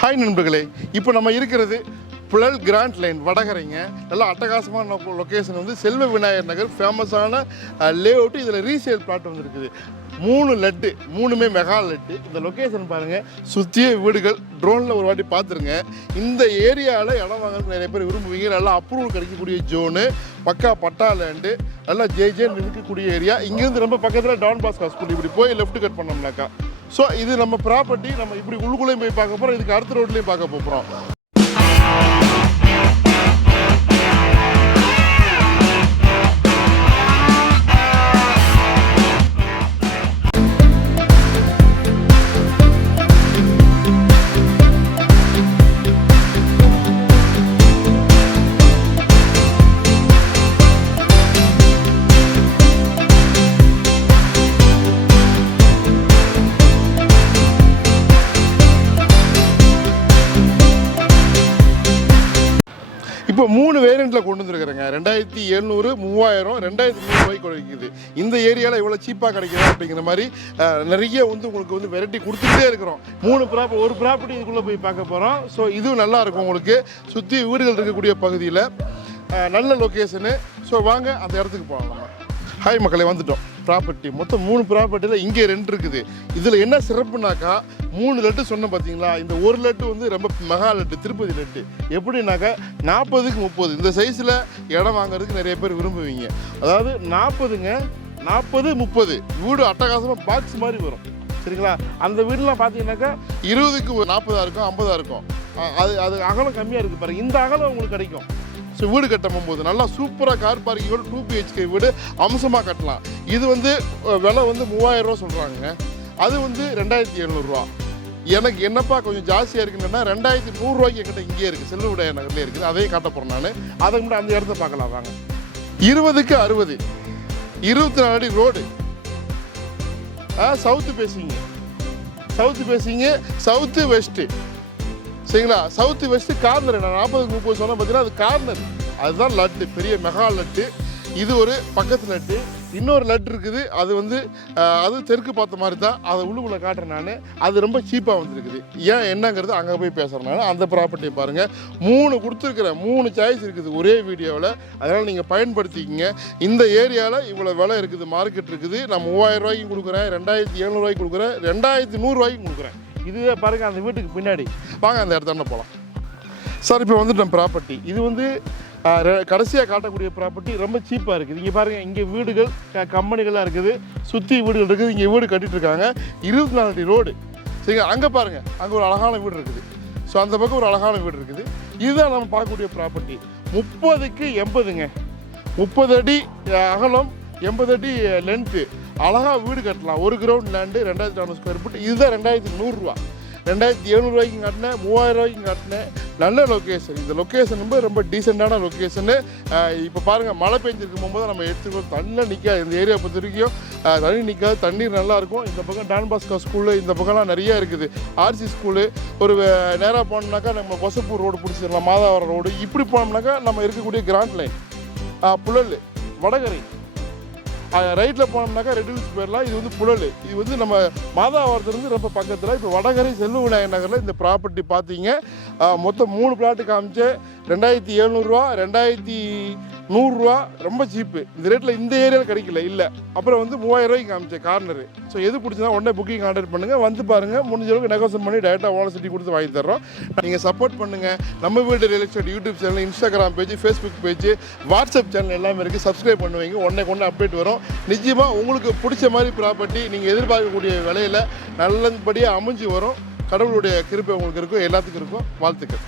Hi நண்பர்களே. இப்போ நம்ம இருக்கிறது புழல் கிராண்ட் லைன் வடகரைங்க. நல்லா அட்டகாசமான லொக்கேஷன் வந்து செல்வ விநாயகர் நகர் ஃபேமஸான லே அவுட்டு இதில் ரீசேல் பிளாட் வந்துருக்குது. மூணு லட்டு மூணுமே மெகா லட்டு இந்த லொக்கேஷன் பாருங்கள் சுற்றிய வீடுகள். ட்ரோனில் ஒரு வாட்டி பார்த்துருங்க. இந்த ஏரியாவில் இடம் வாங்குறதுக்கு நிறைய பேர் விரும்புவீங்க. நல்லா அப்ரூவல் கிடைக்கக்கூடிய ஜோனு பக்கா பட்டா லேண்டு நல்லா ஜே ஜேன்னு இருக்கக்கூடிய ஏரியா இங்கேருந்து ரொம்ப பக்கத்தில் டான் பாஸ் ஹாஸ்பிட்டல் இப்படி போய் லெஃப்ட் கட் பண்ணோம்னாக்கா. ஸோ இது நம்ம ப்ராப்பர்ட்டி நம்ம இப்படி உள்ளுக்குள்ளேயும் போய் பார்க்க போகிறோம் இதுக்கு அடுத்த ரோட்லேயும் பார்க்க போகிறோம் இப்போ மூணு வேரியண்ட்டில் கொண்டு வந்துருக்குறேங்க. ரெண்டாயிரத்தி எழுநூறு மூவாயிரம் ரெண்டாயிரத்தி நூறு ரூபாய்க்கு கிடைக்குது இந்த ஏரியாவில் இவ்வளோ சீப்பாக கிடைக்குது அப்படிங்கிற மாதிரி நிறைய வந்து உங்களுக்கு வந்து வெரைட்டி கொடுத்துட்டே இருக்கிறோம். மூணு ப்ராப்பர் ஒரு ப்ராப்பர்ட்டி இதுக்குள்ளே போய் பார்க்க போகிறோம் ஸோ இதுவும் நல்லா இருக்கும் உங்களுக்கு. சுற்றி வீடுகள் இருக்கக்கூடிய பகுதியில் நல்ல லொக்கேஷனு ஸோ வாங்க அந்த இடத்துக்கு போகலாம். நம்ம ஹாய் மக்களை வந்துட்டோம். ப்ராப்பர்ட்டி மொத்தம் மூணு ப்ராப்பர்ட்டியில் இங்கே ரெண்டு இருக்குது. இதில் என்ன சிறப்புனாக்கா மூணு லட்டு சொன்னேன் பார்த்தீங்களா இந்த ஒரு லட்டு வந்து ரொம்ப மெகா லட்டு திருப்பதி லட்டு. எப்படின்னாக்கா நாற்பதுக்கு முப்பது. இந்த சைஸில் இடம் வாங்குறதுக்கு நிறைய பேர் விரும்புவீங்க. அதாவது நாற்பதுங்க நாற்பது முப்பது. வீடு அட்டகாசமாக பாக்ஸ் மாதிரி வரும். சரிங்களா? அந்த வீடுலாம் பார்த்தீங்கன்னாக்கா இருபதுக்கு நாற்பதாக இருக்கும் ஐம்பதாக இருக்கும். அது அது அகலம் கம்மியாக இருக்குது பாருங்கள் இந்த அகலம் உங்களுக்கு கிடைக்கும். ஸோ வீடு கட்டும் போது நல்லா சூப்பராக கார் பார்க்கிங்கோட டூ பிஹெச்கே வீடு அம்சமாக கட்டலாம். இது வந்து விலை வந்து மூவாயிரரூவா சொல்கிறாங்க அது வந்து ரெண்டாயிரத்தி எழுநூறுவா எனக்கு என்னப்பா கொஞ்சம் ஜாஸ்தியாக இருக்குன்னா ரெண்டாயிரத்தி நூறுரூவாய்க்கு என்கிட்ட இங்கே இருக்குது செல்வ நகர்லேயே இருக்குது. அதையே காட்ட போகிறேன் நான். அதுக்கு முன்னாடி அந்த இடத்த பார்க்கலாம் வாங்க. இருபதுக்கு அறுபது. இருபத்தி நாலு அடி road south facing. South facing. South west சரிங்களா? சவுத்து வெஸ்ட் கார்னர் நான் நாற்பதுக்கு முப்பது சொன்னால் பார்த்தீங்கன்னா அது கார்னர் அதுதான் லட்டு. பெரிய மெகா லட்டு. இது ஒரு பக்கத்து லட்டு. இன்னொரு லட்டு இருக்குது. அது வந்து அது தெற்கு பார்த்த மாதிரி தான் அதை உள்ளுக்குள்ளே காட்டுறேன் நான். அது ரொம்ப சீப்பாக வந்துருக்குது. ஏன் என்னங்கிறது அங்கே போய் பேசுகிறேன் நான். அந்த ப்ராப்பர்ட்டியை பாருங்கள் மூணு கொடுத்துருக்குறேன் மூணு சாய்ஸ் இருக்குது ஒரே வீடியோவில் அதனால் நீங்கள் பயன்படுத்திக்கிங்க. இந்த ஏரியாவில் இவ்வளோ விலை இருக்குது மார்க்கெட் இருக்குது. நான் மூவாயிரம் ரூபாய்க்கும் கொடுக்குறேன். ரெண்டாயிரத்தி எழுநூறுவாய்க்கு கொடுக்குறேன். ரெண்டாயிரத்தி நூறுரூவாய்க்கும் கொடுக்குறேன். இதுவே பாருங்க அந்த வீட்டுக்கு பின்னாடி. வாங்க அந்த இடத்தாண்ட போகலாம் சார் இப்போ வந்துட்டோம் ப்ராப்பர்ட்டி இது வந்து கடைசியாக காட்டக்கூடிய ப்ராப்பர்ட்டி ரொம்ப சீப்பாக இருக்குது. இங்கே பாருங்கள் இங்கே வீடுகள் கம்பெனிகள்லாம் இருக்குது. சுற்றி வீடுகள் இருக்குது. இங்கே வீடு கட்டிட்டு இருக்காங்க இருபத்தி நாலு அடி ரோடு. சரிங்க அங்கே பாருங்கள் அங்கே ஒரு அழகான வீடு இருக்குது. ஸோ அந்த பக்கம் ஒரு அழகான வீடு இருக்குது. இதுதான் நம்ம பார்க்கக்கூடிய ப்ராப்பர்ட்டி முப்பதுக்கு எண்பதுங்க. முப்பது அடி அகலம் எண்பது அடி லென்த்து அழகாக வீடு கட்டலாம். ஒரு கிரவுண்ட் லேண்டு ரெண்டாயிரத்தி நானூறு ஸ்கொயர் ஃபீட் இதுதான் ரெண்டாயிரத்தி நூறுரூவா. ரெண்டாயிரத்தி எழுநூறுவாய்க்கும் காட்டினேன் மூவாயிரம் ரூபாய்க்கும் காட்டினேன். நல்ல லொக்கேஷன் இந்த லொக்கேஷன் ரொம்ப ரொம்ப டீசெண்டான லொக்கேஷனு இப்போ பாருங்கள் மழை பெஞ்சிருக்கும் போது நம்ம எடுத்துக்கோ தண்ணி நிற்காது இந்த ஏரியா பொறுத்த வரைக்கும் தண்ணி நிற்காது தண்ணீர் நல்லாயிருக்கும் இந்த பக்கம் டான் பாஸ்கா ஸ்கூலு இந்த பக்கம்லாம் நிறையா இருக்குது. ஆர்சி ஸ்கூலு ஒரு நேராக போனோம்னாக்கா நம்ம கொசப்பூர் ரோடு பிடிச்சிடலாம் மாதாவரம் ரோடு இப்படி போனோம்னாக்கா நம்ம இருக்கக்கூடிய கிராண்ட் லைன் புழல் வடகரை. ரைட்டில் போனோம்னாக்கா ரெட் ஹில்ஸ் போயிடலாம். இது வந்து புழல். இது வந்து நம்ம மாதாவரத்துலேருந்து ரொம்ப பக்கத்தில். இப்போ வடகரை செல்வ விநாயகர் நகரில் இந்த ப்ராப்பர்ட்டி பார்த்தீங்க. மொத்தம் மூணு பிளாட்டு காமிச்சு ரெண்டாயிரத்தி எழுநூறுவா ரெண்டாயிரத்தி நூறுரூவா ரொம்ப சீப்பு இந்த ரேட்டில் இந்த ஏரியாவில் கிடைக்கல இல்லை. அப்புறம் வந்து மூவாயிரம் ரூபாய்க்கு காமிச்சேன் கார்னரு ஸோ எது பிடிச்சதா உடனே புக்கிங் கான்டாக்ட் பண்ணுங்கள் வந்து பாருங்கள் முடிஞ்ச அளவுக்கு நெகோசியேட் பண்ணி டேரெக்டாக ஓனர் சிட்டி கொடுத்து வாங்கி தர்றோம். நீங்கள் சப்போர்ட் பண்ணுங்கள் Namma Veedu real estate YouTube channel Instagram page Facebook page WhatsApp channel எல்லாமே இருக்குது சப்ஸ்கிரைப் பண்ணுவீங்க உடனே கொண்டு அப்டேட் வரும். நிச்சயமாக உங்களுக்கு பிடிச்ச மாதிரி ப்ராப்பர்ட்டி நீங்கள் எதிர்பார்க்கக்கூடிய விலையில் நல்லபடியாக அமைஞ்சு வரும். கடவுளுடைய கிருப்பை உங்களுக்கு இருக்கும். எல்லாத்துக்கும் இருக்கும். வாழ்த்துக்கள்.